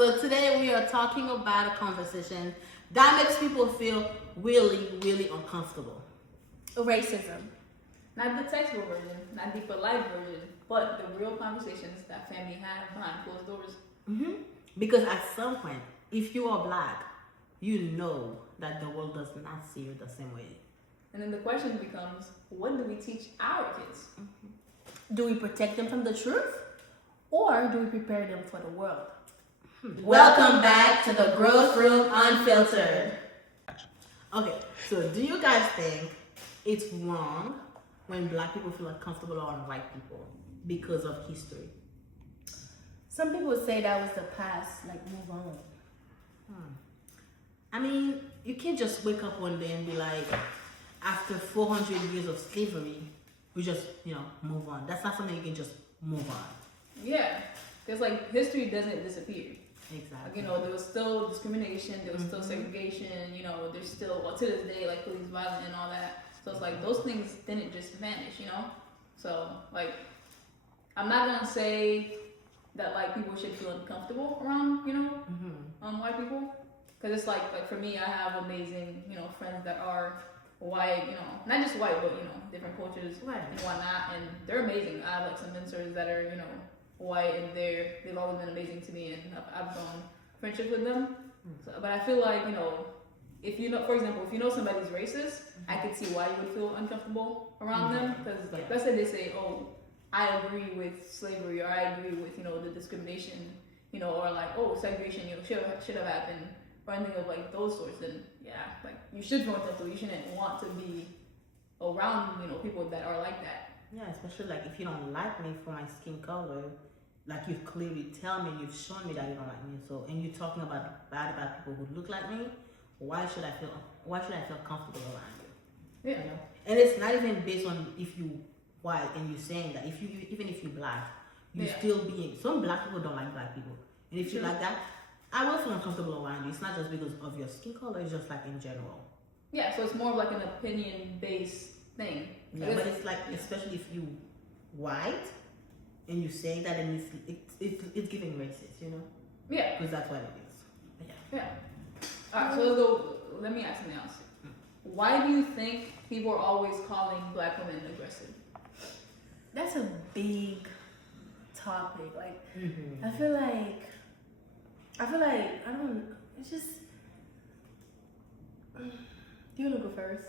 So today we are talking about a conversation that makes people feel really, really uncomfortable. Racism. Not the textbook version, not the polite version, but the real conversations that family have behind closed doors. hmm Because at some point, if you are black, you know that the world does not see you the same way. And then the question becomes, what do we teach our kids? Do we protect them from the truth? Or do we prepare them for the world? Welcome back to the Growth Room Unfiltered. Okay, so do you guys think it's wrong when black people feel uncomfortable around white people because of history? Some people say that was the past, like move on. I mean, you can't just wake up one day and be like, after 400 years of slavery, we just, move on. That's not something you can just move on. Yeah, because like history doesn't disappear. Exactly. Like, there was still discrimination, there was still segregation, there's still, well, to this day, like police violence and all that. So it's like those things didn't just vanish, So like, I'm not gonna say that like people should feel uncomfortable around, white people, because it's like for me, I have amazing, friends that are white, not just white, but different cultures and whatnot, and they're amazing. I have like some mentors that are, white, and they've always been amazing to me, and I've grown friendship with them. So, but I feel like if for example, if somebody's racist, I could see why you would feel uncomfortable around them, because like let's say they say, oh, I agree with slavery, or I agree with the discrimination, or like, oh, segregation, should have happened, or anything of like those sorts. Then yeah, like you should feel uncomfortable. You shouldn't want to be around people that are like that. Yeah, especially like if you don't like me for my skin color, like you've clearly tell me, you've shown me that you don't like me. So, and you're talking bad about people who look like me. Why should I feel comfortable around you? Yeah. And it's not even based on if you white and you saying that. Even if you black, you still being. Some black people don't like black people, and if you like that, I will feel uncomfortable around you. It's not just because of your skin color; it's just like in general. Yeah. So it's more of like an opinion-based thing. Yeah, but it's like especially if you white and you saying that, and it's giving racist, Yeah. because that's what it is. Yeah. All right, so let's go. Let me ask something else. Why do you think people are always calling black women aggressive? That's a big topic. Like, I feel like I don't. It's just. Do you wanna go first?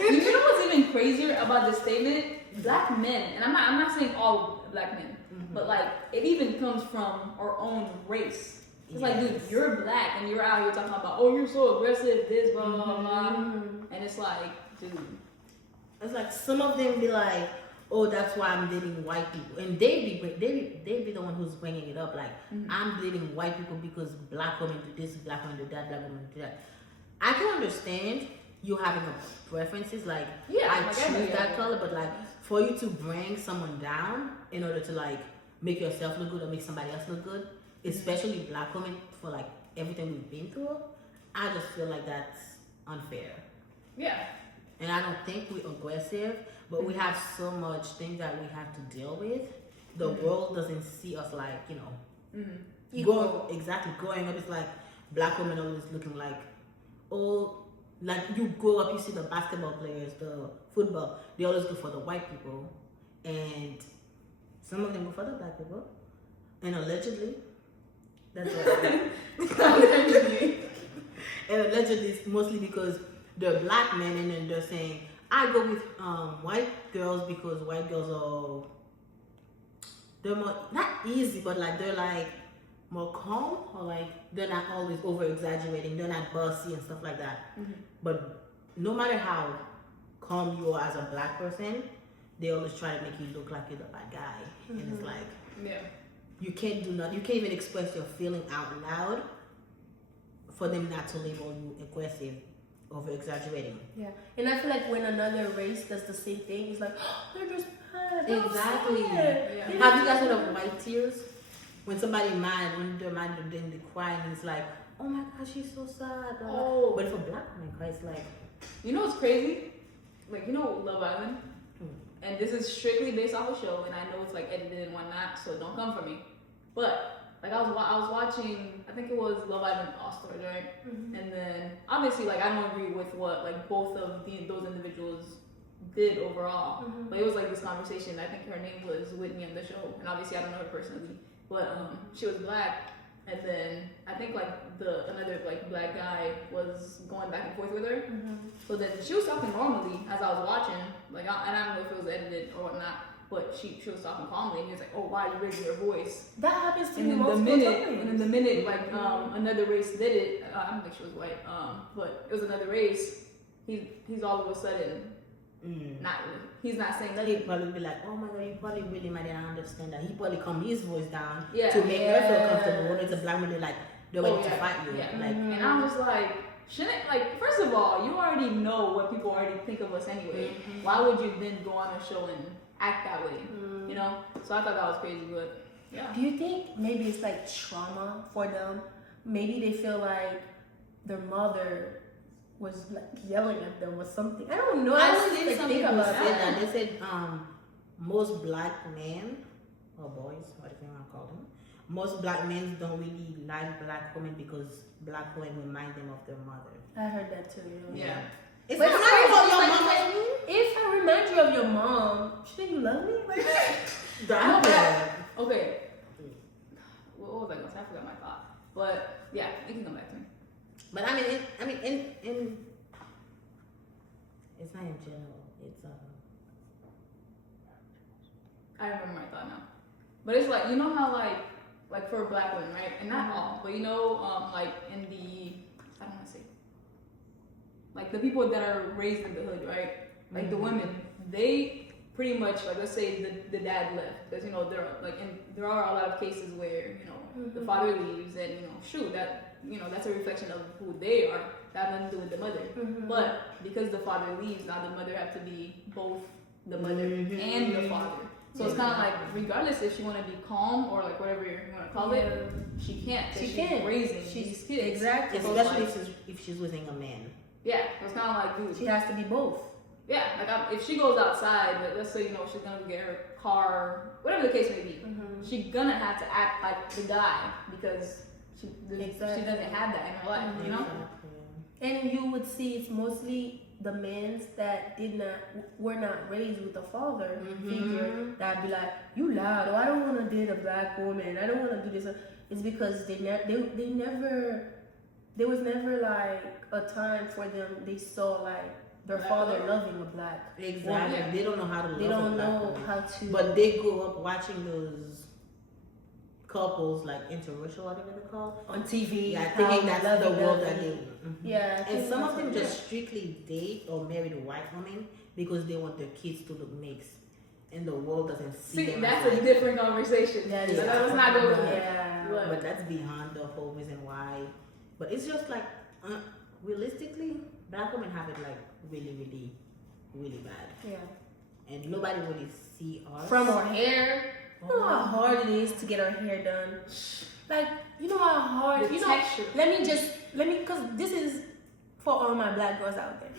You know what's even crazier about this statement? Black men, and I'm not saying all black men, but like it even comes from our own race. It's like, dude, you're black and you're out here talking about, oh, you're so aggressive, this, blah, blah, blah, blah. And it's like, dude. It's like some of them be like, oh, that's why I'm dating white people. And they be the one who's bringing it up. Like, I'm dating white people because black women do this, black women do that, black women do that. I can understand you having a preferences. Like, I choose that color, but like, for you to bring someone down in order to like make yourself look good or make somebody else look good, especially black women, for like everything we've been through, I just feel like that's unfair. Yeah. And I don't think we're aggressive, but we have so much things that we have to deal with. The world doesn't see us like, growing up, it's like black women always looking like, oh, like you grow up, you see the basketball players, the football, they always go for the white people, and some of them go for the black people, and allegedly, that's what and allegedly it's mostly because they're black men, and then they're saying, I go with white girls because white girls are, they're more, not easy, but like they're like more calm, or like they're not always over exaggerating, they're not bossy and stuff like that. But no matter how calm you are as a black person, they always try to make you look like you're the bad guy. And it's like, you can't do nothing, you can't even express your feeling out loud for them not to label you aggressive, over exaggerating. Yeah, and I feel like when another race does the same thing, it's like, oh, they're just mad. Exactly. Yeah. Have you guys heard of white tears? When somebody mad, when they're mad, then they cry, and it's like, oh my gosh, she's so sad. Oh. But if a black man cries, it's like, you know what's crazy? Like, Love Island? And this is strictly based off a show, and I know it's like edited and whatnot, so don't come for me. But I was watching, I think it was Love Island All Stars, right? And then obviously like I don't agree with what like both of those individuals did overall, but it was like this conversation. I think her name was Whitney on the show, and obviously I don't know her personally, but she was black, and then I think like another like black guy was going back and forth with her. So then she was talking normally as I was watching, like and I don't know if it was edited or whatnot. But she was talking calmly, and he was like, "Oh, why are you raising your voice?" That happens to And me then multiple times. and then the minute like another race did it, I don't think she was white, but it was another race. He's all of a sudden he's not saying He'd nothing. probably be like, oh my god, you probably really might not understand that. He probably calm his voice down Yeah. to make her feel comfortable. When it's a black man, they're like, they're ready to fight you. Yeah. Like, And I'm just like, shouldn't like first of all, you already know what people already think of us anyway. Why would you then go on a show and act that way? You know? So I thought that was crazy, but yeah. Do you think maybe it's like trauma for them? Maybe they feel like their mother was like yelling at them or something. I don't know. I I've don't seen like, some think people about say that. that. They said most black men or boys, whatever you want to call them, most black men don't really like black women because black women remind them of their mother. I heard that too. Yeah. It's But not it's about crazy, your like, mom. like, if I remind you of your mom, shouldn't you love me? Like, That Okay. What was I gonna say? I forgot my thought. But yeah, it can come back to me. But I mean, in it's not in general. It's I remember my thought now. But it's like, you know how like for black women, right? And not all, but you know, like in the, I don't want to say, like the people that are raised in the hood, right? Like the women, they pretty much, like let's say the dad left, because you know there are a lot of cases where you know the father leaves, and you know shoot that that's a reflection of who they are. That has nothing to do with the mother. But because the father leaves, now the mother have to be both the mother and the father. So it's kind of like, regardless if she want to be calm or like whatever you want to call it, she can't. 'Cause She she's can't. raising these kids. Exactly. So it's especially like, if she's raising a man. yeah, it's kind of like, dude. She has to be both. Yeah, like if she goes outside, let's say she's gonna get her car, whatever the case may be, she's gonna have to act like the guy because she doesn't have that in her life, you know. And you would see it's mostly the men that were not raised with a father figure that be like, you loud, or I don't want to date a black woman, I don't want to do this. It's because there was never like a time for them they saw like their father loving a black Exactly. woman. They don't know how to love They a don't black know woman. how to. But they grew up watching those couples like interracial, whatever they're called. on TV, Yeah, how thinking that's the lovey world dovey. that they. Yeah, I And think some that's of them what- just strictly date or marry the white women because they want their kids to look mixed, and the world doesn't see See, them. that's as a like, different conversation. That So is- let's not go with that. Yeah. But- but that's beyond the whole reason why. But it's just like, realistically, black women have it like really, really, really bad, Yeah. and nobody really see us From our hair, you know how Oh. hard it is to get our hair done. Like, you know how hard. The you know. texture. Let me, cause this is for all my black girls out there.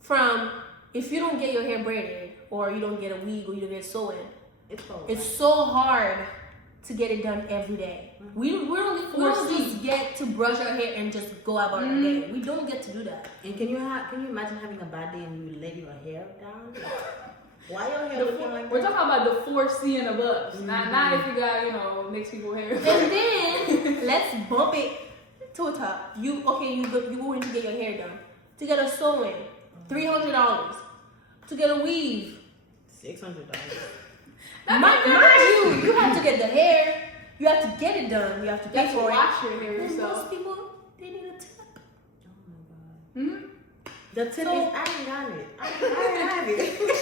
From if you don't get your hair braided, or you don't get a wig, or you don't get sewing, it's so hard to get it done every day. We don't just get to brush our hair and just go about our day. We don't get to do that. And can you imagine having a bad day and you let your hair down? Like, why your hair looking like We're that? talking about the 4C and above. Not if you got, mixed people hair. And then let's bump it to the top. You go in to get your hair done. To get a sewing, $300. To get a weave, $600. mind you have to get the hair. You have to get it done. You have to You pay have to for it. wash your hair And yourself. most people, they need a tip. Oh my god. The tip So- is, I ain't got it. I ain't have it.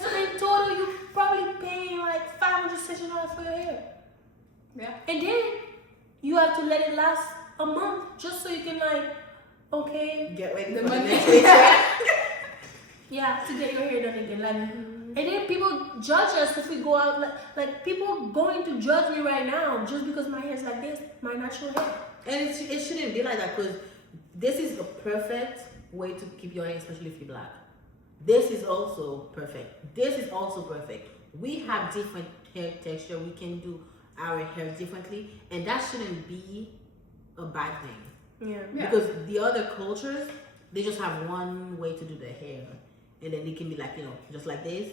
So in total, you probably paying like $500, $600 for your hair. Yeah. And then you have to let it last a month just so you can Get ready The for the money. next paycheck. yeah, to get your hair done again. And then people judge us if we go out like people going to judge me right now just because my hair's like this, my natural hair. And it shouldn't be like that because this is the perfect way to keep your hair, especially if you're black. This is also perfect. This is also perfect. We have different hair texture. We can do our hair differently, and that shouldn't be a bad thing. Yeah. Yeah. Because the other cultures, they just have one way to do their hair, and then it can be like, just like this.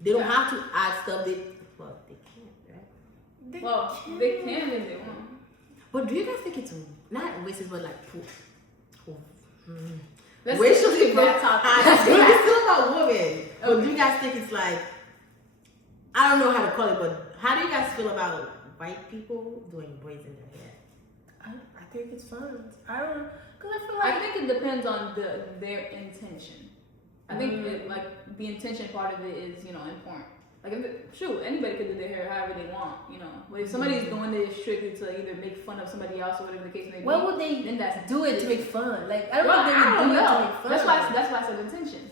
They don't Yeah. have to add stuff. They can't, right? Well, they can if they want. But do you guys think it's not racist, but like Let's racially skip that topic. It's still about women. But do you guys think it's like, I don't know how to call it, but how do you guys feel about white people doing braids in their hair? I think it's fun. I don't, cause I feel I like think it depends on their intention. I think like the intention part of it is important. Like anybody could do their hair however they want, But if somebody's doing it strictly to either make fun of somebody else or whatever the case may be, why would they then that's do it to make fun? Like I don't Well, think I they would don't do it to know. make fun. That's why I said intention.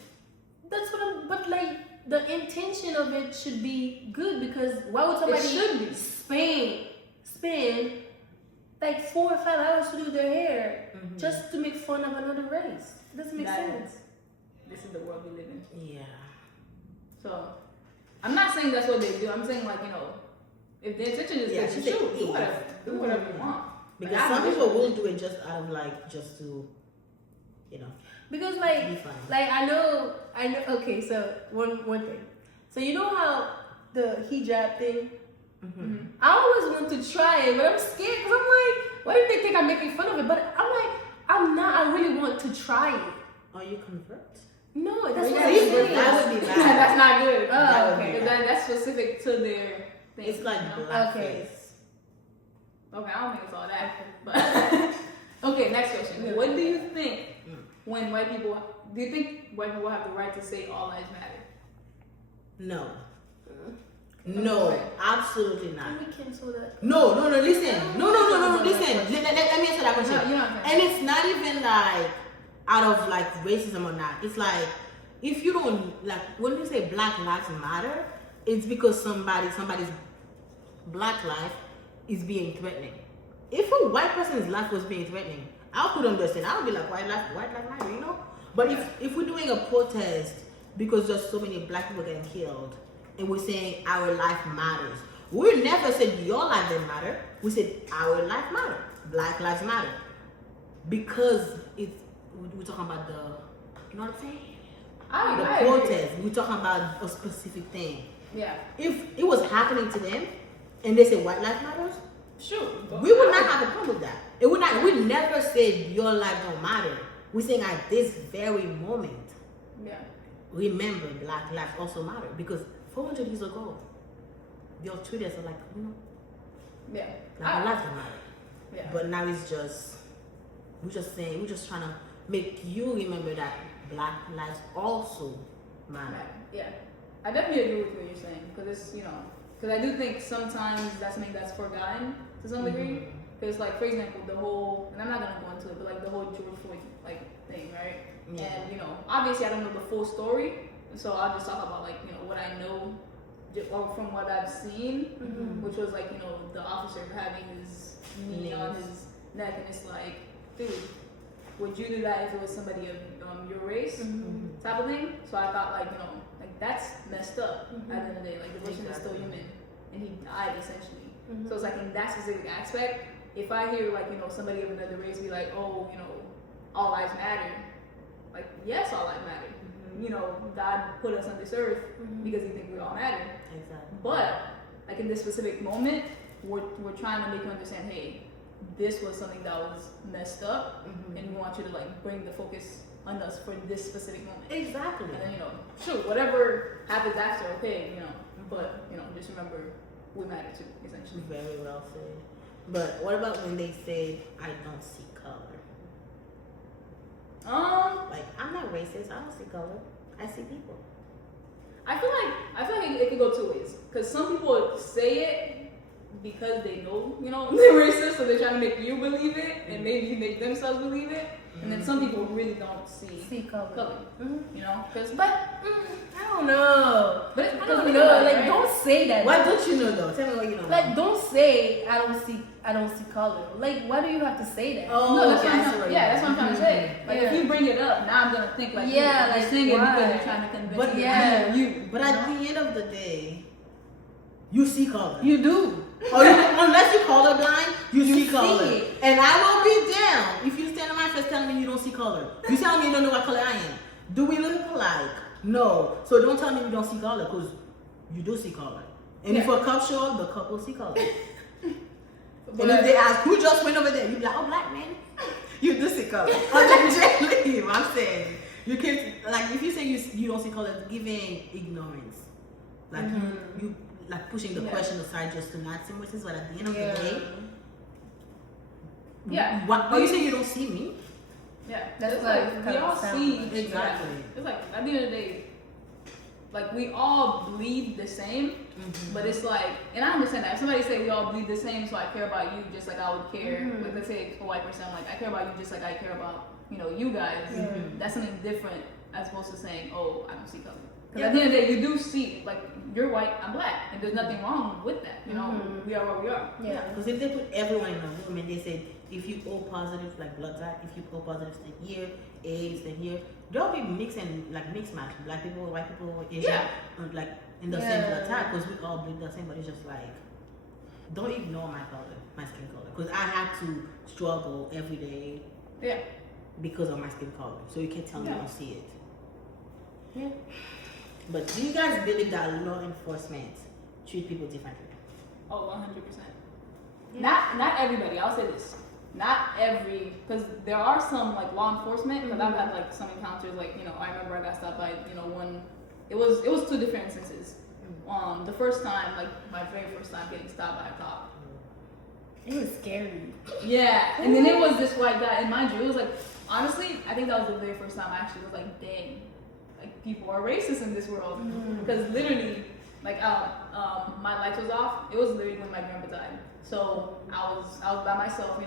That's what I'm. But like the intention of it should be good because why would somebody should be. spend like 4 or 5 hours to do their hair just to make fun of another race? It doesn't make sense. This is the world we live in. Yeah. So I'm not saying that's what they do. I'm saying if the intention is Yeah, good, she shoot, said do whatever you want. Because Like, some people will do it just out of just to, Because be like fun. I know. Okay, so one thing. So you know how the hijab thing. I always want to try it, but I'm scared because I'm like, what if they think I'm making fun of it? But I'm like, I'm not. I really want to try it. Are you convert? No, that's what Yeah, I'm saying. that would be bad. That's not good. Oh, would be okay. bad. That's specific to their thing. It's like you know? blackface. Okay. Okay, I don't think it's all that. But okay, next question. What do you think when white people? Do you think white people have the right to say all lives matter? No. No, absolutely Can not. we cancel that? No, listen. No, listen. Let me answer that question. No, you know what I'm And it's not even like out of racism or not. It's like, if you don't, when you say Black Lives Matter, it's because somebody's black life is being threatening. If a white person's life was being threatening, I could understand. I would be like, white life matter, But if we're doing a protest because there's so many black people getting killed, and we're saying our life matters, we never said your life didn't matter. We said our life matter. Black lives matter, because we're talking about you know what I'm saying? I The agree. protest. We're talking about a specific thing. Yeah, If it was happening to them, and they say white life matters, sure. we would not have a problem with that. It would not. We never said your life don't matter. We're saying at this very moment, Yeah. remember black lives also matter, because 400 years ago, your treaters are like, Yeah. our lives don't matter. Yeah. But now it's we're just trying to make you remember that black lives also matter. Right. Yeah, I definitely agree with what you're saying because it's because I do think sometimes that's something that's forgotten to some degree. Because for example, the whole, and I'm not gonna go into it, but the whole George Floyd thing, right? Yeah. And obviously I don't know the full story, so I'll just talk about what I know from what I've seen, which was the officer having his knee on his neck, and it's like, dude, would you do that if it was somebody of your race, type of thing? So I thought that's messed up. At the end of the day, the person is still human, and he died essentially. So it's in that specific aspect. If I hear somebody of another race be like, oh, all lives matter, yes, all lives matter. God put us on this earth because He thinks we all matter. Exactly. But in this specific moment, we're trying to make you understand, hey, this was something that was messed up, and we want you to bring the focus on us for this specific moment. Exactly. And then shoot, whatever happens after, okay, but just remember, we matter too, essentially. Very well said. But what about when they say, I don't see color? I'm not racist. I don't see color. I see people. I feel like it could go two ways. Because some people say it because they know, they're racist, so they're trying to make you believe it, and maybe make themselves believe it. And then some people really don't see color. But I don't know. But it's I because don't think know. about it, right? Don't say that. What don't you know though? Tell me what you know. Don't say I don't see color. Why do you have to say that? Oh, No, that's okay, what I see I'm that's what I'm trying to say. If Yeah. you bring it up, now I'm gonna think Yeah, you're saying it because why? you're trying to convince But me yeah. you. But at the end of the day, you see color. You do. Unless you're colorblind, you see color. see it. And I will be down if you stand in my face telling me you don't see color. You telling me you don't know what color I am. Do we look alike? No. So don't tell me you don't see color, because you do see color. And if a cup show up, the cup will see color. And if they ask who just went over there, you be like, oh, black man. You do see color. Allegedly, I'm saying. You can, like, if you say you don't see color, it's giving ignorance. Like, you like pushing the question aside just to not see voices, but at the end of the day, what you say you don't see me? Yeah, That's it's like we all see exactly. It's like at the end of the day, like we all bleed the same, but it's like, and I understand that. If somebody say we all bleed the same, so I care about you just like I would care. Like let's say a white person, like I care about you just like I care about you guys. That's something different as opposed to saying, oh, I don't see color. Because at the end of the day, you do see, like, you're white, I'm black, and there's nothing wrong with that. You know, we are what we are. Yeah, because if they put everyone in a room and they said, if you O positive, like blood type, if you O positive, then here, AIDS, then here, there'll be mixing, like mixed match, black people, white people, Asian, like in the same blood type, because we all bleed the same, but it's just like, don't ignore my color, my skin color, because I had to struggle every day. Yeah. Because of my skin color, so you can't tell me I don't see it. Yeah. But do you guys believe that law enforcement treat people differently? Oh, 100%. Not everybody. I'll say this. Not every, because there are some like law enforcement. Because I've had like some encounters. Like I remember I got stopped by one. It was 2 different instances. The first time, like my very first time getting stopped by a cop. It was scary. Yeah, and then it was this white guy, and mind you, it was like, honestly, I think that was the very first time I actually was like, dang, like people are racist in this world. Because literally, like my lights was off. It was literally when my grandpa died. So I was by myself,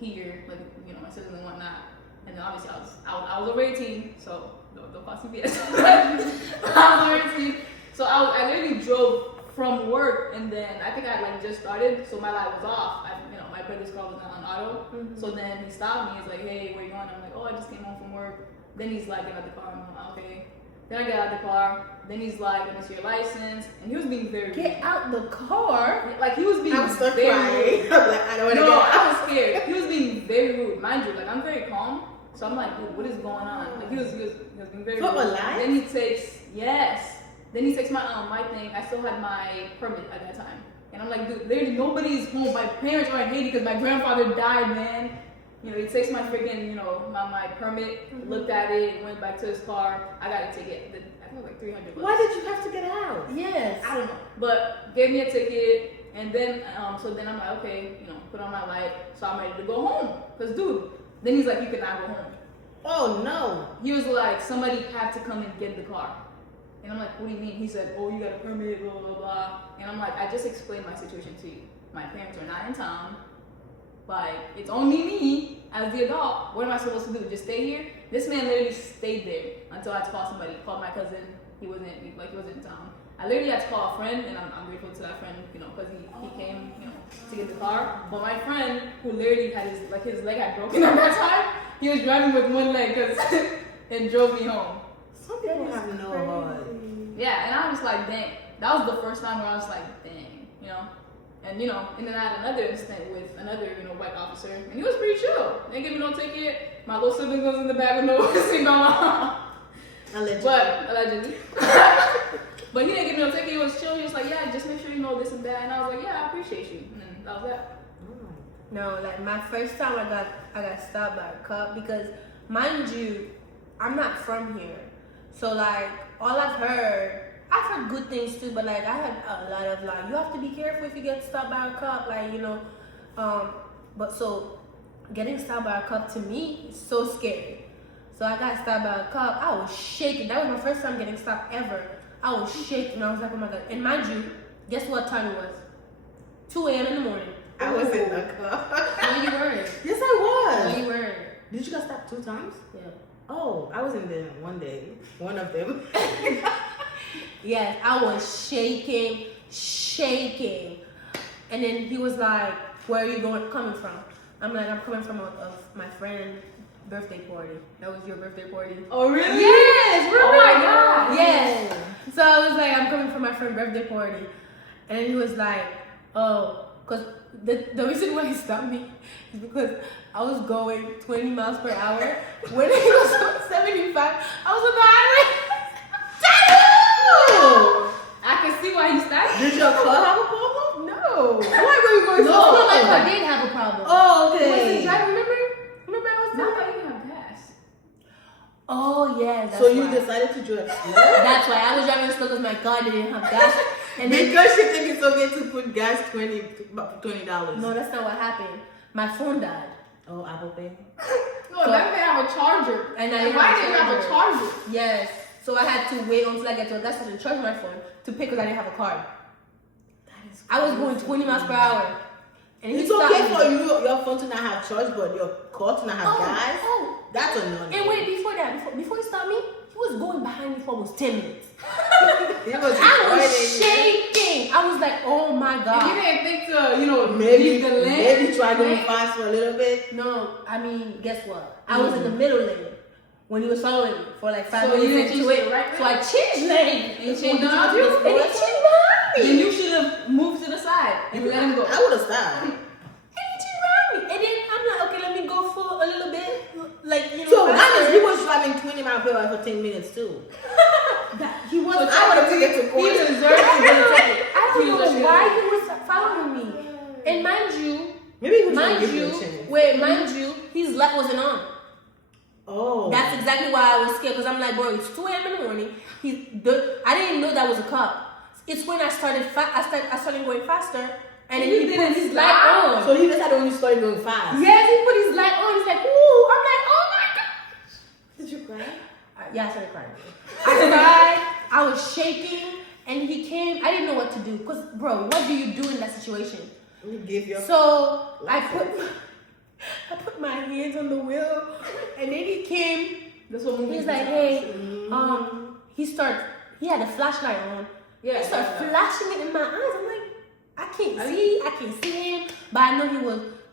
here, like my siblings and whatnot. And then obviously I was over 18, so don't call CPS. I was over 18, so I literally drove from work, and then I think I like just started, so my light was off. My brother's car was not on auto. So then he stopped me. He's like, "Hey, where you going?" I'm like, "Oh, I just came home from work." Then he's like, "Get out the car." I'm like, "Okay." Then I get out the car. Then he's like, "Let me see your license." And he was being very rude. Get out the car. Like he was being I'm so very crying. rude. I'm like, I don't want to No, get out. I was scared. He was being very rude, mind you. Like I'm very calm, so I'm like, "Dude, what is going on?" Like he was being very rude. For a lie? Then he takes Then he takes my thing. I still had my permit at that time. And I'm like, dude, literally nobody's home. My parents are in Haiti because my grandfather died, man. He takes my freaking, my permit, looked at it, went back to his car. I got a ticket. I think it was like $300. Why did you have to get out? Yes. I don't know. But gave me a ticket, and then, so then I'm like, okay, put on my light. So I'm ready to go home. Because, dude, then he's like, you cannot go home. Oh, no. He was like, somebody had to come and get the car. And I'm like, what do you mean? He said, oh, you got a permit, blah, blah, blah. And I'm like, I just explained my situation to you. My parents are not in town. Like, it's only me as the adult. What am I supposed to do? Just stay here? This man literally stayed there until I had to call somebody. Called my cousin. He wasn't in town. I literally had to call a friend, and I'm grateful to that friend, because he came, to get the car. But my friend, who literally had his leg had broken at that time, he was driving with one leg and drove me home. Some people have no heart. Yeah, and I was like, dang. That was the first time where I was like, dang, And then I had another incident with another, white officer, and he was pretty chill. They didn't give me no ticket. My little sibling was in the back with no single on. Allegedly. But he didn't give me no ticket. He was chill. He was like, yeah, just make sure you know this and that. And I was like, yeah, I appreciate you. And then that was that. No, like my first time I got stopped by a cop, because mind you, I'm not from here. So like all I've heard good things too, but like I had a lot of like, you have to be careful if you get stopped by a cop, like but so getting stopped by a cop to me is so scary. So I got stopped by a cop. I was shaking. That was my first time getting stopped ever. I was shaking. I was like, oh my god. And mind you, guess what time it was? 2 a.m. in the morning. I was in the car. No, you weren't. Yes, I was. No, you weren't. Did you get stopped 2 times? Yeah. Oh, I was in there one day. One of them. Yes, I was shaking. And then he was like, where are you coming from? I'm like, I'm coming from my friend's birthday party. That was your birthday party? Oh, really? Yes! Oh, my God. Yes. So I was like, I'm coming from my friend's birthday party. And then he was like, oh, because the reason why he stopped me is because I was going 20 miles per hour. When he was 75, I was on the highway. Oh. I can see why he stopped. Did your car have a problem? No. Why were you going so No, my slow? car did have a problem. Oh, It wasn't okay. driving, remember I was Not telling that you have gas. Oh, yeah, that's So you why. decided to drive slow? That's why I was driving slow because my car didn't have gas. And then, Because you think it's okay to put gas $20. no, that's not what happened. My phone died. Oh, Apple Pay. No, So- that didn't have a charger. And I And didn't why have a didn't you have a charger? Yes. So I had to wait until I get to a gas station to charge my phone to pay because I didn't have a card. I was going 20 miles per hour. And he It's stopped okay me. for you, your phone to not have charge, but your car to not have gas. Oh, That's a no. and wait, before that, before he stopped me, he was going behind me for almost 10 minutes. It was I was recording. shaking. I was like, oh my If you God. didn't think to, Maybe, leave the lane. maybe try going right? fast for a little bit. No, I mean, guess what? I was in the middle lane when he was following me for like 5 So you minutes didn't into change it. the right So I changed lane. You changed And behind he you? changed behind me. Then you should have moved to the side and let him go. I would have stopped. And he changed behind me. And then I'm like, okay, let me go for a little bit. Like, you know. So that faster. means he was driving 20 miles per hour for 10 minutes too. He was. So I would have taken it to court. He deserved to get a ticket. I He don't deserved know to why get a he was following me. And mind you, Maybe he was trying to mind give you a you, chance. wait, mind you, his light wasn't on. Oh. That's exactly why I was scared because I'm like, bro, it's 2 a.m. in the morning. I didn't know that was a cop. It's when I started I started going faster, and then You he put didn't his stop? light on. So he decided when you started going fast. Yes, he put his light on. He's like, ooh. I'm like, oh my god. Did you cry? Yeah, I started crying. I cried. I was shaking, and he came. I didn't know what to do because, bro, what do you do in that situation? You give your. So I put my hands on the wheel, and then he came. That's what movies He's like, do. hey, he had a flashlight on. Yeah, He started yeah. flashing it in my eyes. I'm like, I can't see him, but I know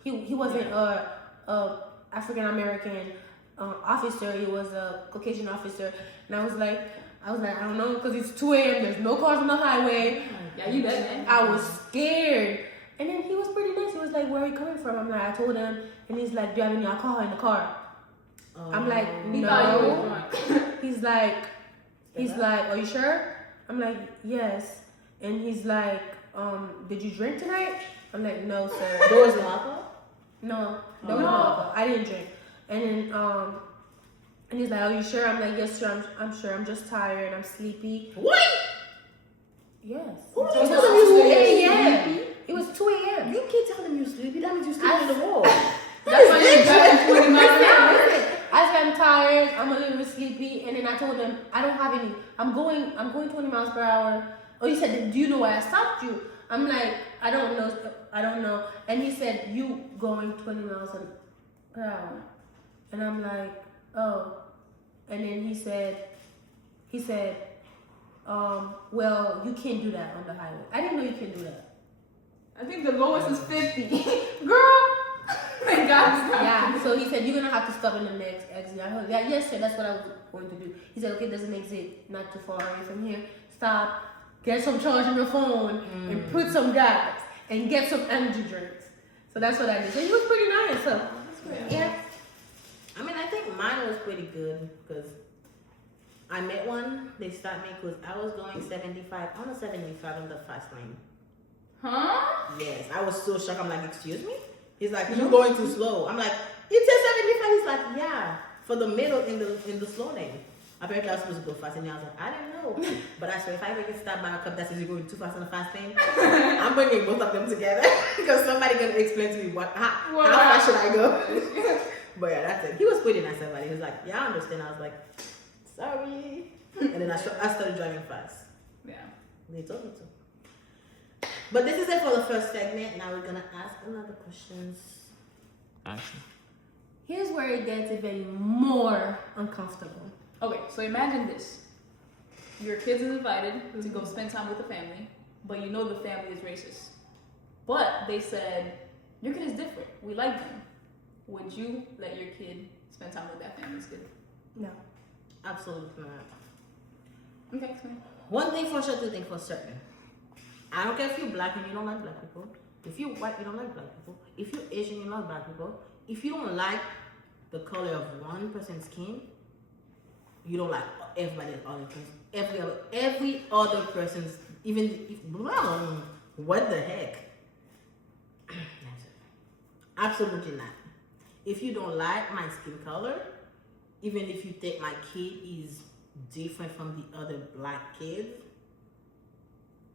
he wasn't a African American officer. He was a Caucasian officer, and I was like, I don't know, because it's 2 a.m. There's no cars on the highway. Yeah, you bet, man. I was scared. And then he was pretty nice. He was like, where are you coming from? I'm like, I told him. And he's like, do you have any alcohol in the car? I'm like, He thought you no. was drunk. He's like, are you sure? I'm like, yes. And he's like, did you drink tonight? I'm like, no, sir. There was no alcohol? No, there was no alcohol. I didn't drink. And then, and he's like, are you sure? I'm like, yes, sir. I'm sure. I'm just tired. I'm sleepy. What? Yes. Who It told was him you 2 sleepy? a.m. It was 2 a.m. You can't tell them you sleepy. That means you sleeping in the wall. That's why you're driving 20 miles an hour. Listen, I said I'm tired, I'm a little bit sleepy, and then I told him I don't have any. I'm going 20 miles per hour. Oh, he said, do you know why I stopped you? I'm like, I don't know. And he said, you going 20 miles per hour. And I'm like, oh. And then he said, well, you can't do that on the highway. I didn't know you can do that. I think the lowest is 50. Girl! Thank God. Yeah, so he said, you're gonna have to stop in the next exit. I heard, yeah, yes, sir, that's what I was going to do. He said, okay, there's an exit not too far away from here. Stop, get some charge on your phone, and put some gas, and get some energy drinks. So that's what I did. So he was pretty nice. So, yeah. I mean, I think mine was pretty good because I met one. They stopped me because I was going 75 on the 75 on the fast lane. Huh? Yes, I was so shocked. I'm like, excuse me? He's like, you're going too slow. I'm like, it says 75. He's like, yeah, for the middle in the slow lane. Apparently, I was supposed to go fast, and I was like, I didn't know. But I swear, if I ever get stopped by a cop that says you're going too fast on the fast lane, I'm bringing both of them together because somebody gonna explain to me how fast should I go. But yeah, that's it. He was pretty nice about it. He was like, yeah, I understand. I was like, sorry. And then I started driving fast. Yeah. They told me to. But this is it for the first segment. Now we're gonna ask another questions. Action. Here's where it gets even more uncomfortable. Okay, so imagine this. Your kids is invited to go spend time with the family, but you know the family is racist. But they said, your kid is different. We like them. Would you let your kid spend time with that family's kid? No. Absolutely not. Okay, explain. One thing for sure, two things for certain. I don't care if you're black and you don't like black people. If you're white, you don't like black people. If you're Asian, you like black people. If you don't like the color of one person's skin, you don't like everybody other person. Every other person's, even if, what the heck? Absolutely not. If you don't like my skin color, even if you think my kid is different from the other black kids,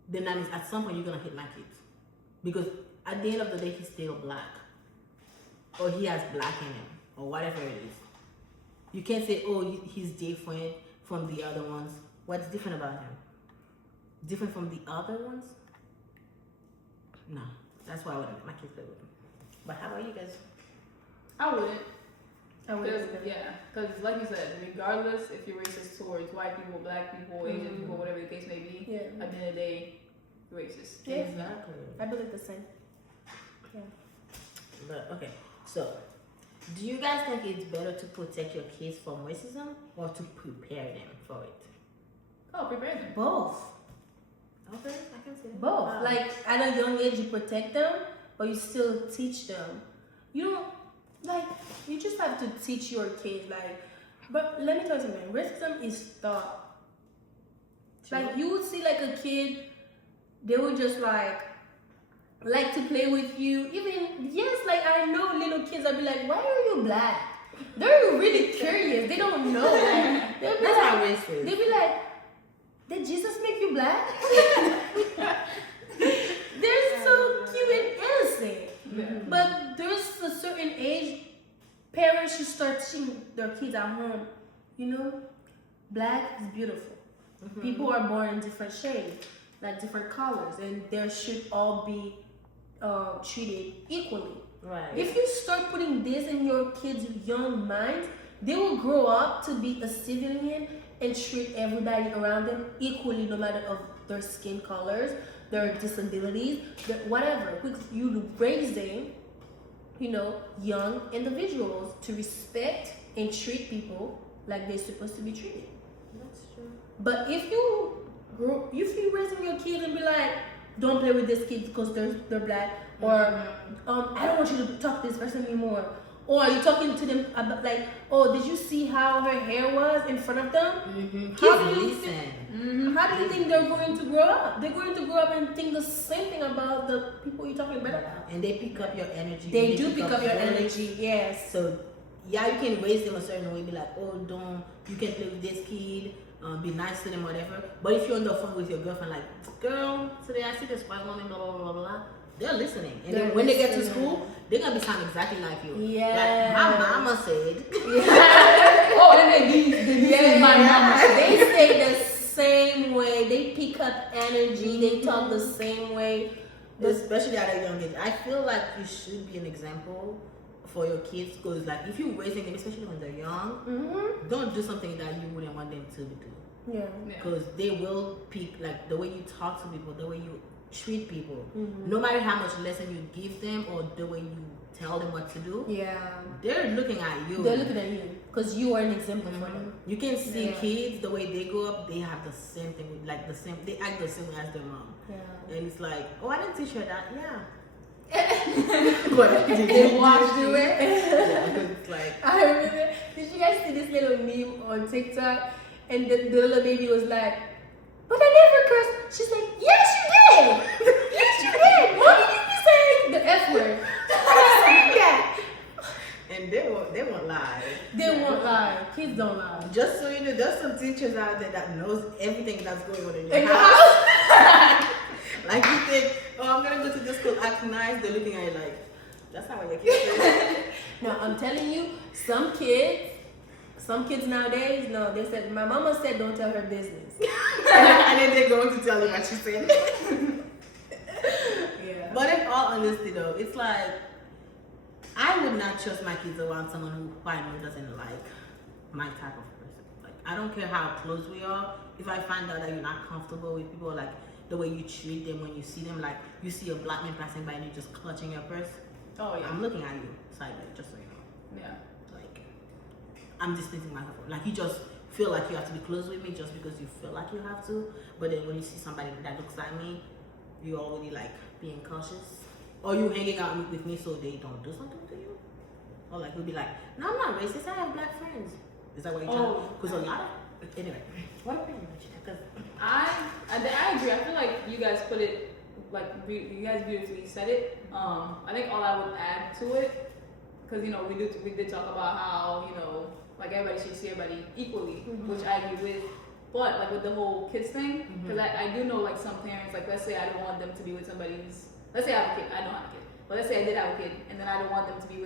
then that means at some point you're gonna hate my kids. Because at the end of the day, he's still black. Or he has black in him. Or whatever it is. You can't say, oh, he's different from the other ones. What's different about him? Different from the other ones? No. That's why I wouldn't let my kids play with him. But how about you guys? I wouldn't. I would. Because like you said, regardless if you're racist towards white people, black people, Asian people, whatever the case may be, Yeah. at the end of the day, you're racist. Yeah. Exactly. I believe the same. Yeah. But okay, so do you guys think it's better to protect your kids from racism or to prepare them for it? Oh, prepare them. Both. Okay, I can see that. Both. Wow. Like at a young age, you protect them, but you still teach them. You don't like. You just have to teach your kids. Like, but let me tell you something. Racism is taught. Like you would see like a kid, they would just like to play with you. Even yes, like I know little kids. I'd be like, why are you black? They're really curious. They don't know. Like, they'll be That's like, not racist. they'd be like, did Jesus make you black? They're so cute and innocent. Yeah. But there's a certain age, parents should start teaching their kids at home, you know, black is beautiful. People are born in different shades, like different colors, and they should all be treated equally. Right. If you start putting this in your kids' young minds, they will grow up to be a civilian and treat everybody around them equally, no matter of their skin colors, their disabilities, whatever. You raising, you know, young individuals to respect and treat people like they're supposed to be treated. That's true. But if you raising your kids and be like, don't play with this kid because they're black, or I don't want you to talk to this person anymore, or you're talking to them about like, oh, did you see how her hair was in front of them? How do you think they're going to grow up? They're going to grow up and think the same thing about the people you're talking about. And they pick up your energy. They do pick up your yours. energy, yes. So yeah, you can raise them a certain way, be like, oh, you can play with this kid, be nice to them, whatever. But if you're on the phone with your girlfriend, like, girl, today I see this white woman, blah blah blah blah, they're listening. And then when they get to school, they're gonna be sounding exactly like you. Yeah. Like my mama said. Oh, then they my mama. They say the same way. They pick up energy. They talk the same way. Especially at a young age. I feel like you should be an example for your kids, because like if you're raising them, especially when they're young, don't do something that you wouldn't want them to do. Yeah. Because they will pick, like the way you talk to people, the way you treat people, no matter how much lesson you give them or the way you tell them what to do, Yeah. they're looking at you. They're looking at you because you are an example for them. You can see Yeah. kids, the way they grow up, they have the same thing, like the same, they act the same way as their mom. Yeah. And it's like, oh, I didn't teach her that. Yeah. But They watch do it. Yeah, because it's like, I remember. Did you guys see this little meme on TikTok? And the little baby was like, "But I never cursed." She's like, "Yes, you did. Yes, you did. Mommy, you be saying the F word." Yeah. and they won't lie. They won't lie. Kids don't lie. Just so you know, there's some teachers out there that knows everything that's going on in your In your house. Like you think, oh, I'm gonna go to this school, act nice. They're looking at you like, that's not what your kids do. No, I'm telling you, some kids nowadays, no, they said, my mama said don't tell her business. And then they're going to tell you what she said. Yeah. But in all honesty, though, it's like I would not trust my kids around someone who I know doesn't like my type of person. Like I don't care how close we are. If I find out that you're not comfortable with people, like the way you treat them when you see them, like you see a black man passing by and you're just clutching your purse. Oh yeah. I'm looking at you sideways, just so you know. Yeah. Like I'm distancing myself. Like you just feel like you have to be close with me just because you feel like you have to. But then when you see somebody that looks like me, you already like being cautious, or you hanging out with me so they don't do something to you, or like we'll be like, no, I'm not racist. I have black friends. Is that what you're trying? Because a lot of anyway, what are you because I agree. I feel like you guys put it like you guys beautifully said it. I think all I would add to it, because you know we did talk about how you know like everybody should see everybody equally, which I agree with. But like with the whole kids thing, because I do know like some parents, like let's say I don't want them to be with somebody's, let's say I have a kid, I don't have a kid, but let's say I did have a kid, and then I don't want them to be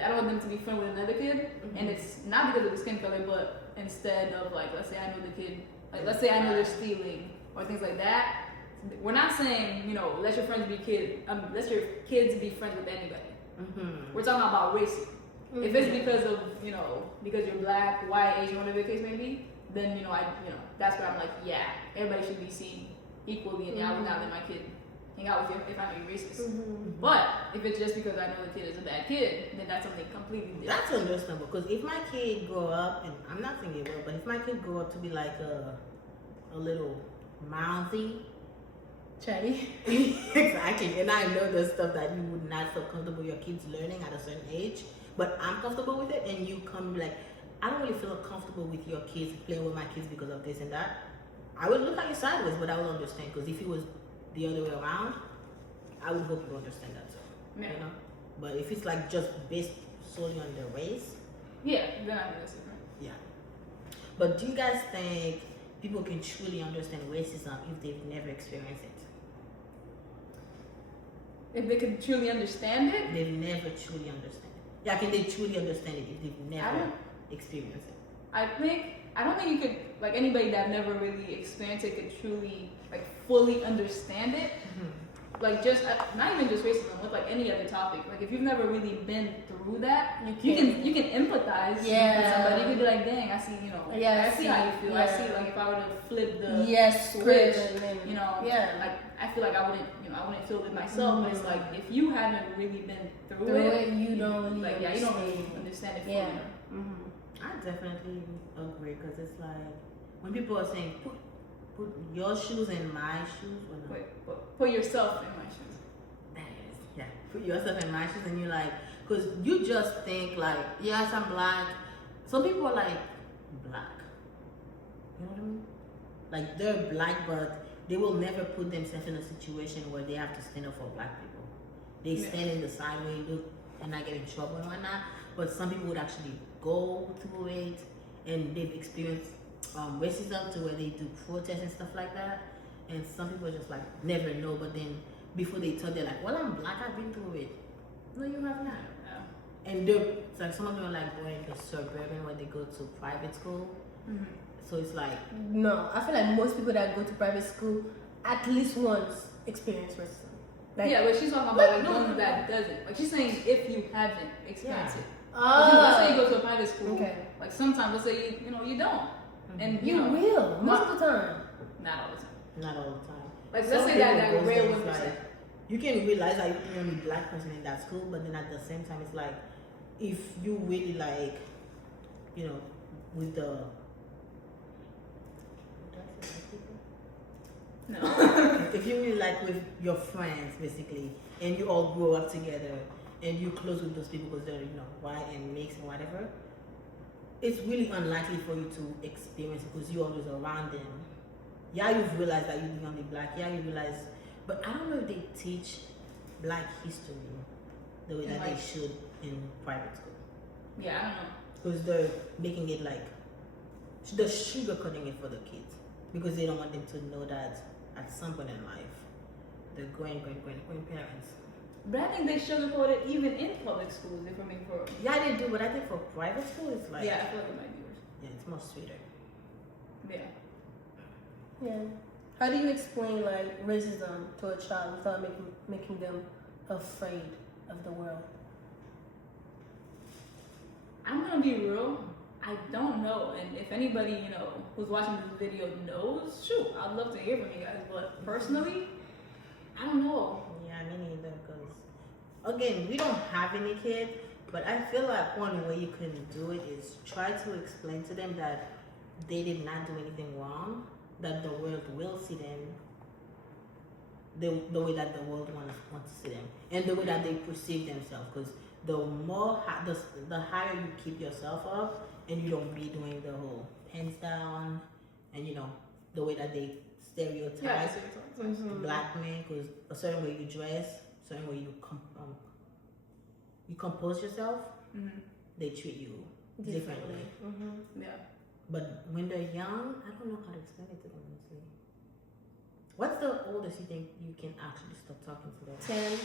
I don't want them to be friends with another kid, and it's not because of the skin color, but instead of like let's say I know the kid, like let's say I know they're stealing or things like that. We're not saying you know let your kids be friends with anybody. We're talking about racism. If it's because of you know because you're black, white, Asian, whatever the case may be, then you know that's where I'm like yeah, everybody should be seen equally, and I would not let my kid hang out with you if I'm being racist. But if it's just because I know the kid is a bad kid, then that's something completely different. that's understandable. Because if my kid grow up, and I'm not saying it will, but if my kid grow up to be like a little mouthy, Chatty. exactly, and I know the stuff that you would not feel comfortable your kids learning at a certain age, but I'm comfortable with it, and you come like, I don't really feel comfortable with your kids playing with my kids because of this and that. I would look at you sideways, but I will understand, because if it was the other way around, I would hope you understand that too. Yeah. You know, but if it's like just based solely on the race, Yeah, then I think that's different. yeah. But do you guys think people can truly understand racism if they've never experienced it? If they could truly understand it, They've never truly understand it. Yeah, can they truly understand it if they've never don't- experienced it? I don't think you could like anybody that never really experienced it could truly like fully understand it. Like just not even just racism, with like any other topic. Like if you've never really been through that, you can empathize with somebody. You could be like, dang, I see, you know, Yeah, I see how you feel. yeah. I see like if I were to flip the Switch. you know, Yeah. like I feel like I wouldn't feel it myself. But it's like if you haven't really been through it, you don't really like yeah, you don't really understand. understand it fully. Yeah. I definitely agree, because it's like when people are saying put your shoes in my shoes, or no, Put yourself in my shoes. that is, yeah, put yourself in my shoes, and you're like, because you just think like, yes, I'm black. Some people are like black, you know what I mean? Like they're black, but they will never put themselves in a situation where they have to stand up for black people. They stand in the side way, look, and not get in trouble and whatnot. But some people would actually go through it, and they've experienced racism to where they do protests and stuff like that. And some people just like never know, but then before they tell, they're like, well, I'm black, I've been through it. No, you have not. Yeah. And it's like some of them are like going to suburban where they go to private school. So it's like, No, I feel like most people that go to private school at least once experience racism. Like, Yeah, but she's talking about like one that doesn't. Like she's saying if you haven't experienced it. Oh, Let's say you go to a private school. Okay. Like sometimes let's say you know you don't. And you know, will most of the time. not all the time. not all the time. Like Some let's say that people rare goes 1%. there, it's like, you can realize that you're the only black person in that school, but then at the same time, it's like, if you really like, you know, with the, No. if you really like with your friends, basically, and you all grow up together, and you close with those people because they're, you know, white and mixed and whatever, it's really unlikely for you to experience it because you're always around them. Yeah, you've realized that you're the only black. Yeah, you realize, but I don't know if they teach black history the way that they should in private school, Yeah, I don't know. because they're making it like they're sugarcoating it for the kids because they don't want them to know that at some point in life their grandparents. But I think they sugarcoat it even in public schools if we're being for. Yeah, they do, but I think for private school it's like Yeah, I feel like it might be worse. yeah, it's more sweeter. Yeah. Yeah. How do you explain like racism to a child without making them afraid of the world? I'm gonna be real. I don't know, and if anybody you know who's watching this video knows, shoot, I'd love to hear from you guys. But personally, I don't know. Yeah, me neither. Because again, we don't have any kids, but I feel like one way you can do it is try to explain to them that they did not do anything wrong, that the world will see them the way that the world wants to see them, and the way that they perceive themselves. Because the more the higher you keep yourself up, and you don't be doing the whole hands down, and the way that they stereotype Yeah, so black men, because a certain way you dress, certain way you compose yourself, they treat you differently. yeah. But when they're young, I don't know how to explain it to them. Honestly. What's the oldest you think you can actually start talking to them 10.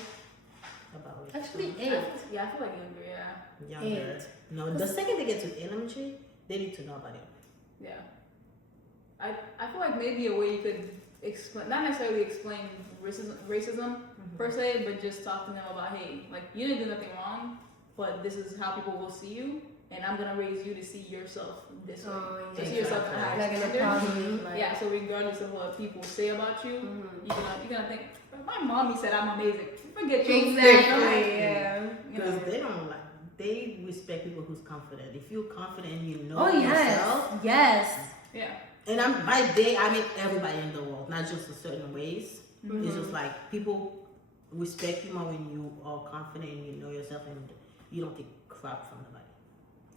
about it? Actually, I 8. feel like younger, yeah. Younger. 8. No, the second they get to elementary, they need to know about it. Yeah. I feel like maybe a way you could explain, not necessarily explain racism per se, but just talk to them about, hey, like, you didn't do nothing wrong, but this is how people will see you, and I'm gonna raise you to see yourself this way. To see yourself in a higher Like in a standard. positive, like, Yeah, so regardless of what people say about you, you're gonna think, my mommy said I'm amazing. Forget you. Exactly. Yeah. You Because know? they respect people who's confident. If you're confident and you know Oh yes, yourself, yes. Yeah. and I mean everybody in the world, not just a certain ways. It's just like people respect you more when you are confident and you know yourself and you don't take crap from nobody.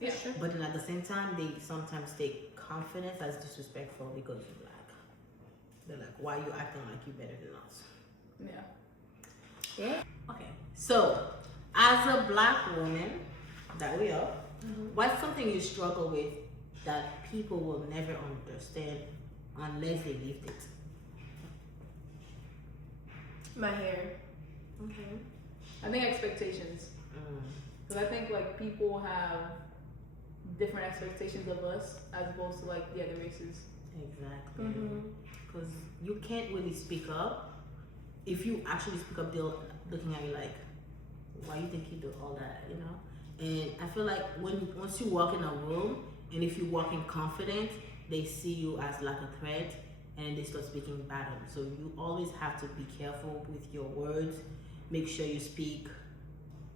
Yeah. But then at the same time, they sometimes take confidence as disrespectful because you're black. They're like, why you acting like you better than us? Yeah. Yeah. Okay, so as a black woman that we are, what's something you struggle with that people will never understand unless they lived it? My hair. I think expectations. Because I think like people have different expectations of us as opposed to like the other races. Exactly. Because you can't really speak up. If you actually speak up, they're looking at you like, why you think you do all that, And I feel like once you walk in a room, and if you walk in confident, they see you as like a threat, and they start speaking bad on you. So you always have to be careful with your words. Make sure you speak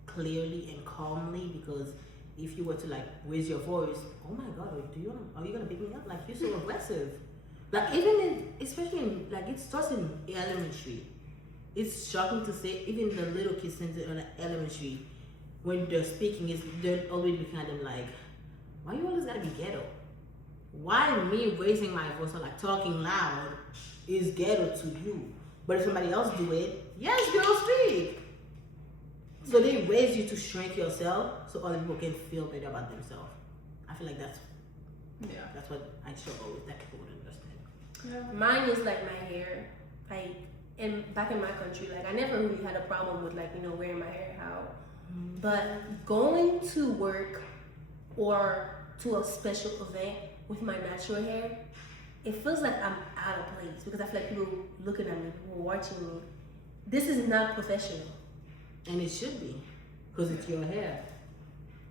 clearly and calmly, because if you were to like raise your voice, oh my God, are you gonna pick me up? Like, you're so aggressive. Like, especially in, like, it starts in elementary. It's shocking to say, even the little kids in the elementary, when they're speaking, they're always looking at them like, why you always gotta be ghetto? Why me raising my voice or like talking loud is ghetto to you? But if somebody else do it, yes, girl, speak. So they raise you to shrink yourself so other people can feel better about themselves. I feel like that's what I struggle with, that people would understand. Yeah. Mine is like my hair. Like, back in my country, like I never really had a problem with like wearing my hair out. But going to work or to a special event with my natural hair, it feels like I'm out of place because I feel like people looking at me, people watching me. This is not professional. And it should be, because it's your hair.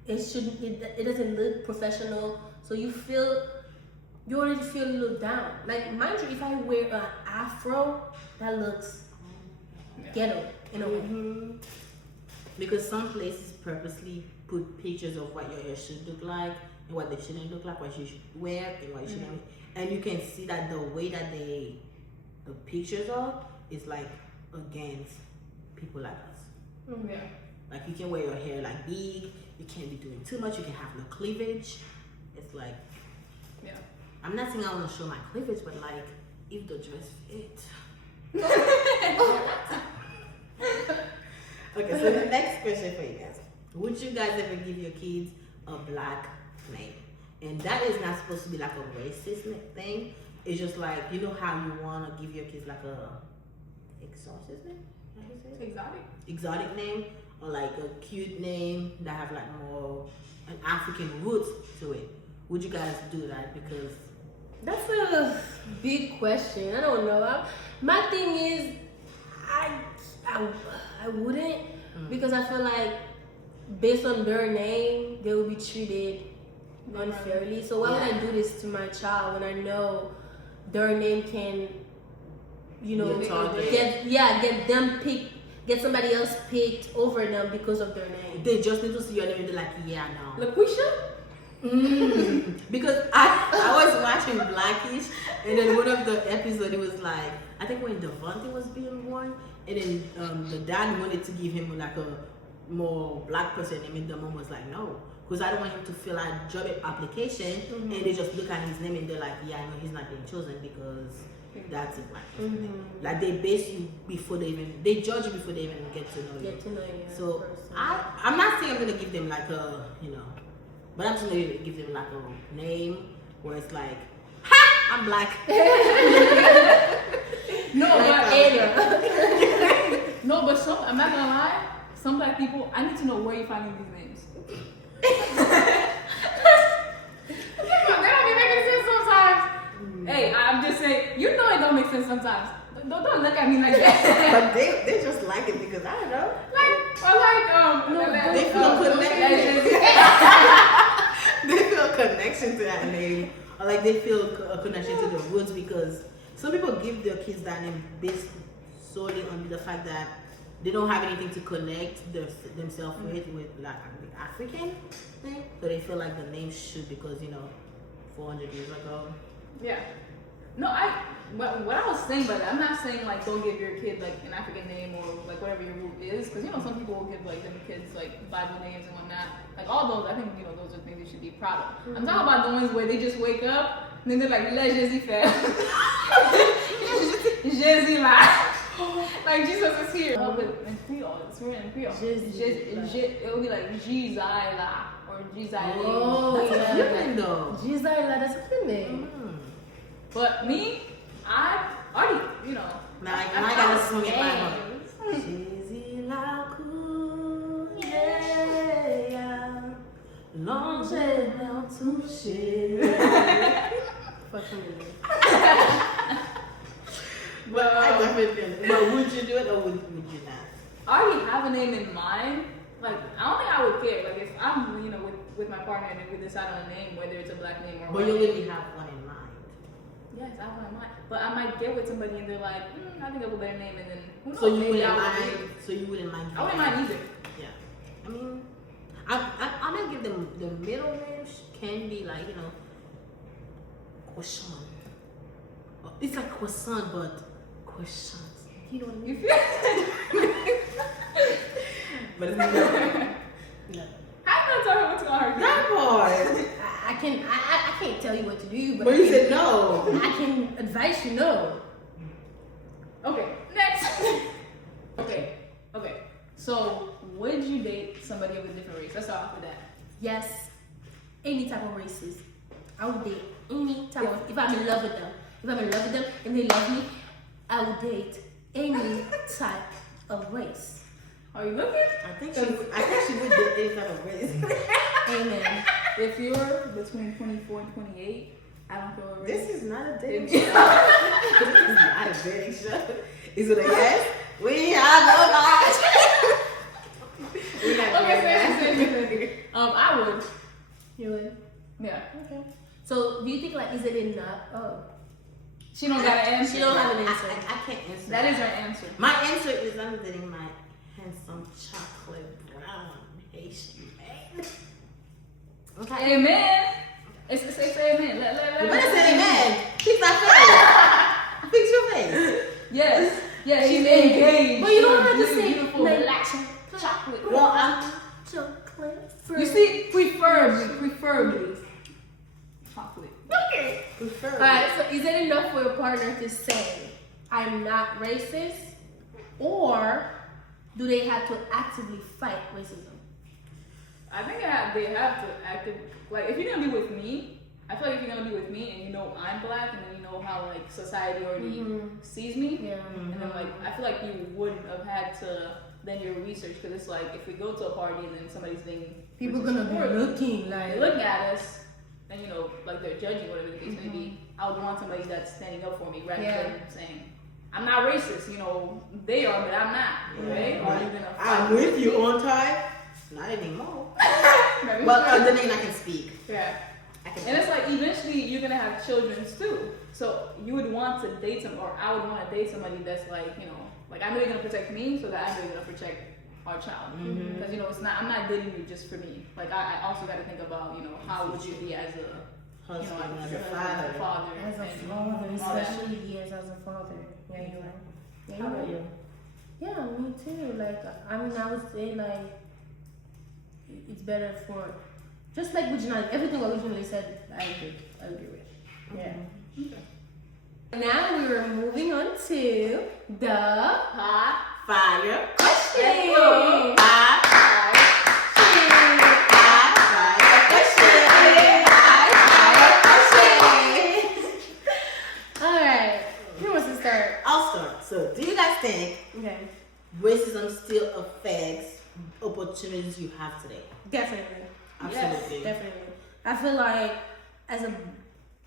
It shouldn't. It doesn't look professional. So you already feel a little down. Like, mind you, if I wear an afro, that looks ghetto in a way. Because some places purposely put pictures of what your hair should look like and what they shouldn't look like, what you should wear and what you shouldn't wear. And you can see that the way that the pictures are is like against people like us. Yeah. Like, you can wear your hair like big, you can't be doing too much, you can have no cleavage. It's like, Yeah. I'm not saying I want to show my cleavage, but like, if the dress fit. Okay, so the next question for you guys. Would you guys ever give your kids a black name? And that is not supposed to be like a racist thing. It's just like, how you want to give your kids like a exotic name? Exotic name, or like a cute name that have like more an African roots to it. Would you guys do that? Because That's a big question. I don't know. My thing is, I wouldn't, because I feel like based on their name, they will be treated unfairly. So why would I do this to my child when I know their name can, get them picked, get somebody else picked over them because of their name? they just need to see your name and they're like, yeah, no. LaQuisha? Because I was watching Blackish, and then one of the episodes it was like, I think when Devontae was being born, and then the dad wanted to give him like a more black person name, and the mom was like, no, because I don't want him to fill out job application, and they just look at his name and they're like, yeah, I know he's not being chosen because that's a black person. Like they base you before they judge you before they even get to know you. Get to know you. So I'm not saying I'm gonna give them like a but I'm just gonna give them like a name where it's like, ha, I'm black. No, but some, I'm not gonna lie, some black people, I need to know where you're finding these names. They don't be making sense sometimes. Hey, I'm just saying, you know it don't make sense sometimes. Don't look at me like that. But they just like it because I don't know. They feel a connection to that name, or like they feel a connection to the roots because some people give their kids that name based solely on the fact that they don't have anything to connect themselves with like the African thing, so they feel like the name should because 400 years ago. Yeah. No, what I was saying, but I'm not saying like don't give your kid like an African name or like whatever your root is, because some people will give like them kids like Bible names and whatnot. Like all those, I think those are things you should be proud of. I'm talking about the ones where they just wake up and then they're like, "Le Jésus fait." Jésus là. Like Jesus is here. Oh, but in Creole, it's written in Creole. It will be like Jesus là or Jesus. Oh, that's a different though. Jesus, that's a good name. But me, I already, Now I gotta swing it by her. Jésus la cour, yeah, l'ange m'a touché. But I definitely. But would you do it or would you not? I already have a name in mind. Like I don't think I would care. Like if I'm, with my partner and if we decide on a name, whether it's a black name or. But you already have one in mind. Yes, I have one in mind. But I might get with somebody and they're like, I think I have a better name, and then who knows? So you maybe wouldn't I would mind. agree. So you wouldn't mind. I wouldn't mind either. Yeah. I mean, I'm gonna give them the middle name can be like croissant. It's like croissant, but croissant. You know what I mean? You feel? But it's not. No. I'm not talking what's going on. That boy. I can't tell you what to do, but But you said no. I can advise you no. Okay, next. Okay. So, would you date somebody of a different race? Let's start off with that. Yes, any type of races. I would date any type of. If I'm in love with them, and they love me, I would date any type of race. Are you looking? I think she would do any type of race. Amen. If you're between 24 and 28, I don't feel a race. This is not a dating show. This is not a dating show. Is it a yes? We have no lies. We're not Okay. I would. You would? Yeah. Okay. So, do you think is it enough? Oh, She don't got an answer. she don't have an answer. I can't answer. That is her answer. My answer is I'm dating my handsome chocolate brown pastry man. Okay. Amen. It's amen. You better say amen. Fix that face. Fix your face. Yes. Yes, she's Amen. engaged. But you don't have to say beautiful like black chocolate. Well, I'm chocolate. You see, preferably chocolate. Okay. prefer. Alright, so is it enough for your partner to say, I'm not racist? Or do they have to actively fight racism? I think they have to actively, like, if you're gonna be with me, I feel like if you're gonna be with me and you know I'm black and then you know how like society already sees me, Yeah. and then like I feel like you wouldn't have had to then do research, because it's like if we go to a party and then somebody's being People gonna be looking they like look at us and like they're judging, whatever the case may be. I would want somebody that's standing up for me rather than saying I'm not racist. They are, but I'm not. Okay? Or you're gonna I'm fight with you me. on time. Not anymore. Maybe Well, not. then I can speak. Yeah. I can And it's like eventually you're gonna have children too. So you would want to date some, or I would want to date somebody that's like, like I know you're gonna protect me, so that I know you're gonna protect our child. Mhm. Because you know, it's not. I'm not dating you just for me. Like I also got to think about, you know, how would you be as a Husband, as a husband, father. father, As a and father, all that. especially yes, as a father. Yeah, you're right. Yeah, How you're about right. you? Yeah, me too. Like, I mean, I would say like it's better for just like originally everything originally said. I agree with. Yeah. Now we're moving on to the Hot. Fire. question. Hot All right. Who wants to start? I'll start. So, do you guys think Okay. racism still affects opportunities you have today? Definitely. Absolutely. Definitely. I feel like as a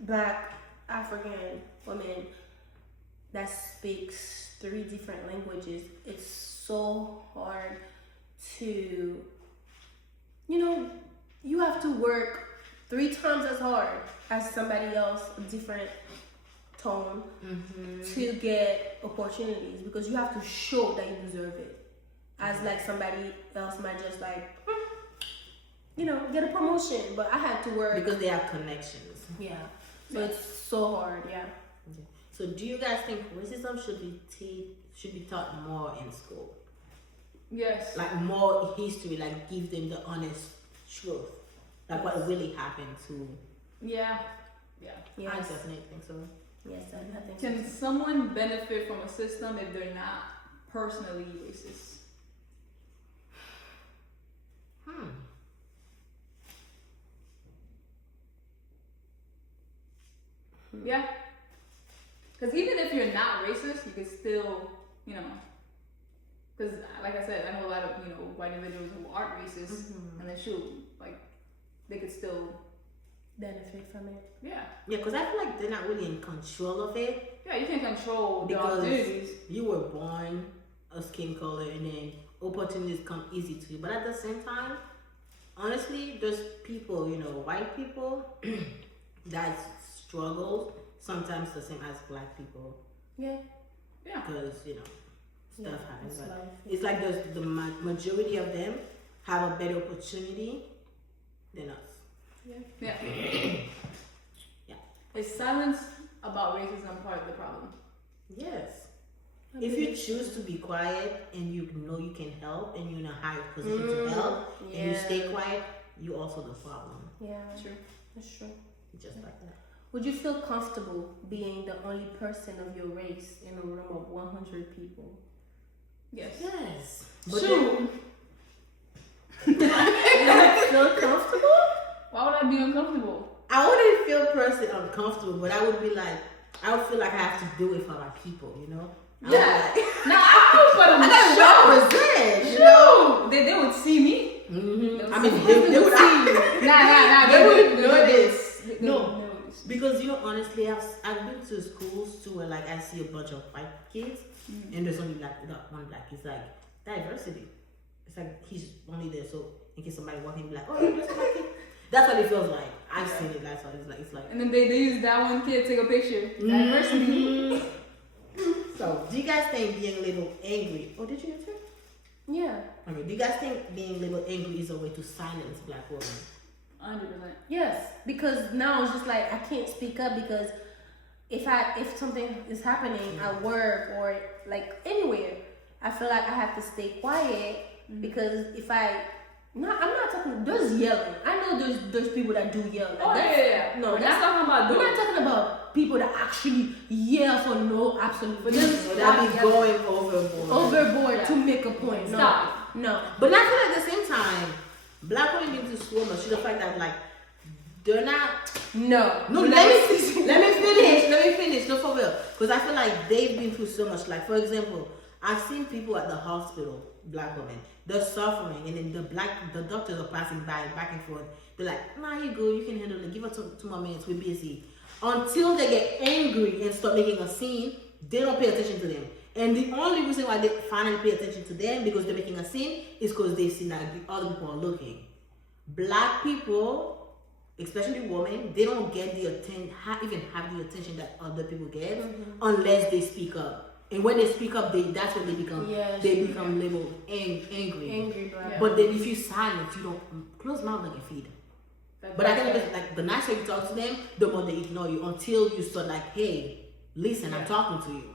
black African woman that speaks 3 different languages, it's so hard to, you know, you have to work 3 times as hard as somebody else, a different tone, to get opportunities because you have to show that you deserve it. As like somebody else might just like, you know, get a promotion, but I had to work. Because they have connections. Yeah. So it's so hard, yeah. Okay. So, do you guys think racism should be taught more in school? Yes. Like more history, like give them the honest truth, like what really happened to. Yeah. Yeah. I Yes. definitely think so. Yes, I think Can so. someone benefit from a system if they're not personally racist? Yeah. Because even if you're not racist, you can still, you know, because like I said, I know a lot of, you know, white individuals who aren't racist, and then shoot, like, they could still, Benefit from it. yeah. Yeah, because I feel like they're not really in control of it. Yeah, you can't control the Because opportunities. you were born a skin color and then opportunities come easy to you. But at the same time, honestly, there's people, you know, white people that struggle sometimes the same as black people Yeah. Yeah. because, you know, stuff happens. It's But life. it's like the majority of them have a better opportunity than us. Yeah. Yeah. Is silence about racism part of the problem? Yes. If you choose to be quiet and you know you can help and you're in a higher position to help and you stay quiet, you also the problem. Yeah, True. that's true. Just like that. Would you feel comfortable being the only person of your race in a room of 100 people? Yes. Yes. But Shoot. Feel comfortable? Why would I be uncomfortable? I wouldn't feel personally uncomfortable, but I would be like, I would feel like I have to do it for my people, you know? Yeah. No, I would put them I gotta represent, you know? They would see me. Mm-hmm. I I mean, mean, they would see. Nah. They would know know this. No. Because, you know, honestly, I've been to schools too where, like, I see a bunch of white kids and there's only one black. It's like diversity. It's like he's only there so in case somebody walking be like, oh, there's a black kid. That's what it feels like. I've seen it. That's what it's like. It's like. And then they use that one kid to take a picture. Diversity. So, do you guys think being a little angry? Oh, did you answer? Yeah. Okay. Do you guys think being a little angry is a way to silence black women? 100%. Yes, because now it's just like I can't speak up because if something is happening at work or like anywhere, I feel like I have to stay quiet because if I'm not talking. There's yelling. I know there's people that do yell. Like Oh, yeah. No, We're not talking about we're doing not talking about people that actually yell for no absolute. But there's So that be going overboard. overboard to make a point. No, Stop. no. But I feel like at the same time, black women need to so much to the fact that like they're not. No. No, let me finish. No, for real. Because I feel like they've been through so much. Like, for example, I've seen people at the hospital, black women, they're suffering, and then the doctors are passing by back and forth. They're like, nah, you go, you can handle it. Give her 2 more minutes, we're busy. Until they get angry and start making a scene, they don't pay attention to them. And the only reason why they finally pay attention to them because they're making a scene is because they've seen that the other people are looking. Black people, especially women, they don't get the even have the attention that other people get unless they speak up. And when they speak up, that's when they become Yeah, they sure. become labeled angry. Angry black. Yeah. But then if you silent, you don't close mouth like a feed. But I think it's like the nicer you talk to them, the more they ignore you until you start like, hey, listen, I'm Yeah. talking to you.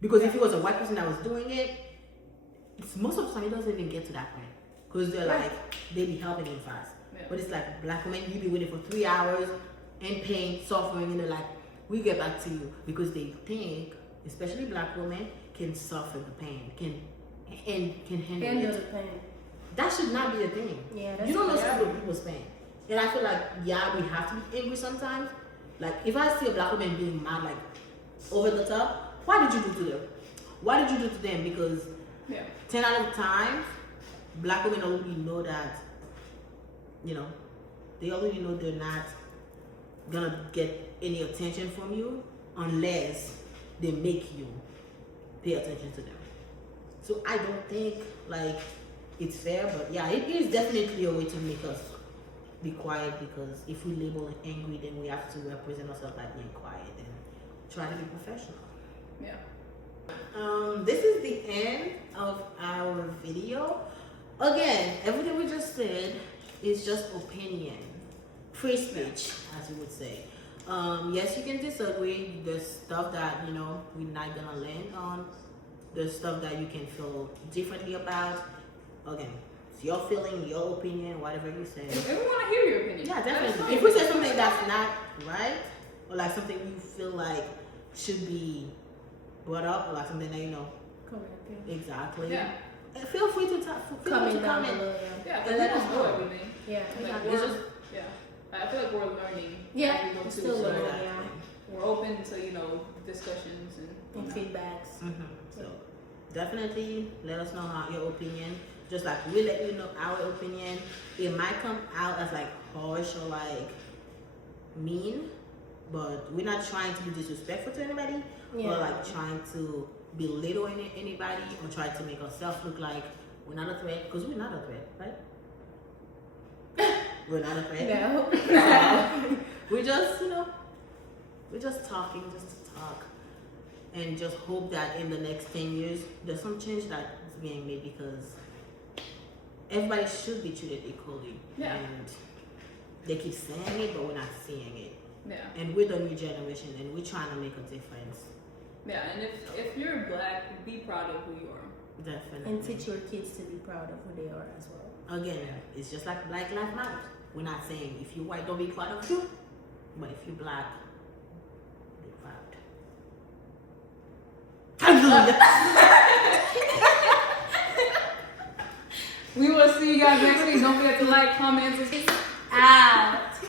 Because if it was a white person that was doing it, most of the time it doesn't even get to that point. Because they're Yeah. like, they be helping you fast. Yeah. But it's like black women, you be waiting for 3 hours in pain, suffering, and they're like, we get back to you. Because they think, especially black women, can suffer the pain, can handle Handle it. the pain. That should not be a thing. Yeah, that's You don't know yeah. some people's pain. And I feel like, yeah, we have to be angry sometimes. Like, if I see a black woman being mad, like, over the top, why did you do to them? Why did you do to them? Because Yeah. 10 out of times, black women already know that, you know, they already know they're not gonna get any attention from you unless they make you pay attention to them. So I don't think, like, it's fair, but yeah, it is definitely a way to make us be quiet, because if we label it angry, then we have to represent ourselves by being quiet and try to be professional. Yeah. This is the end of our video. Again, everything we just said is just opinion, free speech, as you would say. Yes, you can disagree. There's stuff that, you know, we're not gonna land on. There's stuff that you can feel differently about. Again, it's your feeling, your opinion, whatever you say. And we want to hear your opinion. Yeah, Let us know definitely. If your we say opinion. something that's not right, or like something you feel like should be brought up, or like something that you know Correct. Yeah. exactly, Yeah. feel free to talk. Feel free Comment to down comment. below. Yeah, And but let let us us know. know everything. Yeah. Like, Yeah. It's we're, just yeah. I feel like we're learning. Yeah, as we go we're too, still so learning. Exactly. Yeah. We're open to, you know, discussions and And feedbacks. So definitely let us know how your opinion. Just like we let you know our opinion. It might come out as like harsh or like mean, but we're not trying to be disrespectful to anybody, Yeah. or like trying to belittle anybody, or try to make ourselves look like we're not a threat, because we're not a threat, right? We're not a threat. No. We're just, you know, we're just talking just to talk, and just hope that in the next 10 years there's some change that's being made, because everybody should be treated equally. Yeah. And they keep saying it, but we're not seeing it. yeah. And we're the new generation, and we're trying to make a difference. Yeah, and if you're black, be proud of who you are. Definitely. And teach your kids to be proud of who they are as well. Again, it's just like Black Lives Matter. We're not saying if you're white, don't be proud of you, but if you're black, be proud. Hallelujah. We will see you guys next week. Don't forget to like, comment, and Out.